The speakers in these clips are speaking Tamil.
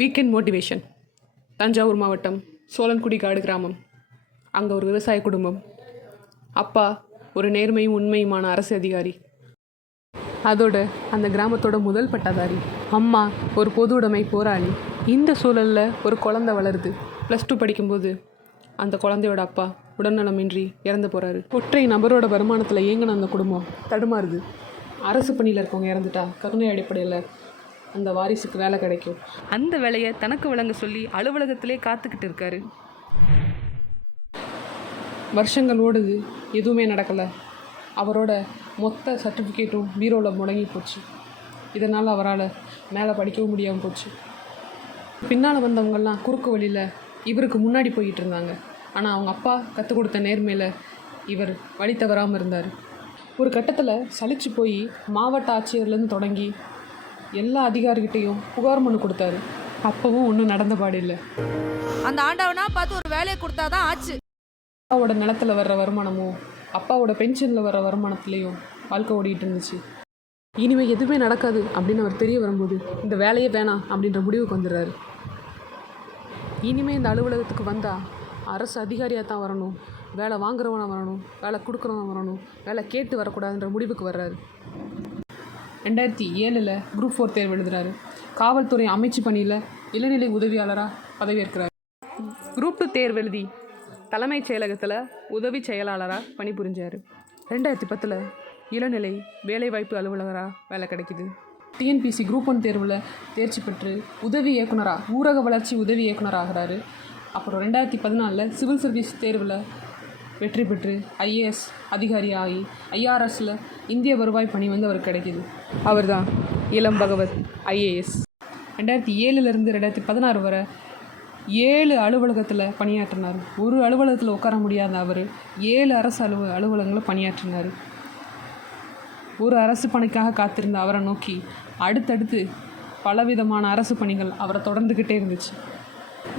Weekend motivation. தஞ்சாவூர் மாவட்டம் சோழன்குடி காடு கிராமம். அங்கே ஒரு விவசாய குடும்பம். அப்பா ஒரு நேர்மையும் உண்மையுமான அரசு அதிகாரி. அதோட அந்த கிராமத்தோட முதல் பட்டதாரி. அம்மா ஒரு பொது உடைமை போராளி. இந்த சூழலில் ஒரு குழந்தை வளருது. +2 படிக்கும்போது அந்த குழந்தையோட அப்பா உடல்நலமின்றி இறந்து போகிறாரு. ஒற்றை நபரோட வருமானத்தில் இயங்கின அந்த குடும்பம் தடுமாறுது. அரசு பணியில் இருக்கவங்க இறந்துட்டா கருணை அடிப்படையில் அந்த வாரிசுக்கு வேலை கிடைக்கும். அந்த வேலையை தனக்கு வழங்க சொல்லி அலுவலகத்திலே காத்துக்கிட்டு இருக்காரு. வருஷங்கள் ஓடுது, எதுவுமே நடக்கலை. அவரோட மொத்த சர்டிஃபிகேட்டும் பீரோவில் முடங்கி போச்சு. இதனால் அவரால் மேலே படிக்கவும் முடியாமல் போச்சு. பின்னால் வந்தவங்கெல்லாம் குறுக்கு வழியில் இவருக்கு முன்னாடி போய்கிட்டு இருந்தாங்க. ஆனால் அவங்க அப்பா கற்றுக் கொடுத்த நேர்மையில் இவர் வழி தவறாமல் இருந்தார். ஒரு கட்டத்தில் சலிச்சு போய் மாவட்ட ஆட்சியர்லேருந்து தொடங்கி எல்லா அதிகாரிகிட்டையும் புகார் மனு கொடுத்தாரு. அப்பவும் ஒன்றும் நடந்த பாடு இல்லை. அந்த ஆண்டவனா பார்த்து ஒரு வேலையை கொடுத்தாதான் ஆச்சு. அப்பாவோட நிலத்தில் வர்ற வருமானமும் அப்பாவோட பென்ஷனில் வர்ற வருமானத்துலேயும் வாழ்க்கை ஓடிட்டு இருந்துச்சு. இனிமேல் எதுவுமே நடக்காது அப்படின்னு அவர் தெரிய வரும்போது இந்த வேலையே வேணாம் அப்படின்ற முடிவுக்கு வந்துடுறாரு. இனிமேல் இந்த அலுவலகத்துக்கு வந்தால் அரசு அதிகாரியாக தான் வரணும், வேலை வாங்குறவனாக வரணும், வேலை கொடுக்குறவன் வரணும், வேலை கேட்டு வரக்கூடாதுன்ற முடிவுக்கு வர்றாரு. 2007 குரூப் 4 தேர்வு எழுதுறாரு. காவல்துறை அமைச்சு பணியில் இளநிலை உதவியாளராக பதவியேற்கிறார். குரூப் 2 தேர்வு எழுதி தலைமைச் செயலகத்தில் உதவி செயலாளராக பணிபுரிஞ்சார். 2010 இளநிலை வேலைவாய்ப்பு அலுவலகராக வேலை கிடைக்கிது. டிஎன்பிசி குரூப் 1 தேர்வில் தேர்ச்சி பெற்று உதவி இயக்குனராக, ஊரக வளர்ச்சி உதவி இயக்குனர் ஆகிறாரு. அப்புறம் 2014 சிவில் சர்வீஸ் தேர்வில் வெற்றி பெற்று ஐஏஎஸ் அதிகாரி ஆகி ஐஆர்எஸில் இந்திய வருவாய் பணி அவருக்கு கிடைக்கிது. அவர் தான் இளம் பகவத் ஐஏஎஸ். 2007 2016 வரை 7 அலுவலகத்தில் பணியாற்றினார். ஒரு அலுவலகத்தில் உட்கார முடியாத அவர் 7 அரசு அலுவலகங்களில் பணியாற்றினார். ஒரு அரசு பணிக்காக காத்திருந்த அவரை நோக்கி அடுத்தடுத்து பலவிதமான அரசு பணிகள் அவரை தொடர்ந்துக்கிட்டே இருந்துச்சு.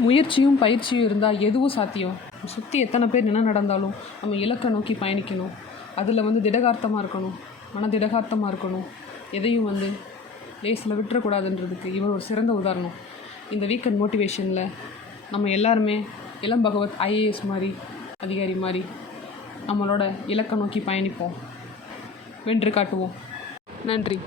முயற்சியும் பயிற்சியும் இருந்தால் எதுவும் சாத்தியம். சுற்றி எத்தனை பேர் என்ன நடந்தாலும் நம்ம இலக்கை நோக்கி பயணிக்கணும். அதில் திடகார்த்தமாக இருக்கணும், திடகார்த்தமாக இருக்கணும். எதையும் லேஸில் விட்டுறக்கூடாதுன்றதுக்கு இவர் ஒரு சிறந்த உதாரணம். இந்த வீக்கெண்ட் மோட்டிவேஷனில் நம்ம எல்லாருமே இளம் பகவத் ஐஏஎஸ் மாதிரி, அதிகாரி மாதிரி நம்மளோட இலக்கை நோக்கி பயணிப்போம். வென்று காட்டுவோம். நன்றி.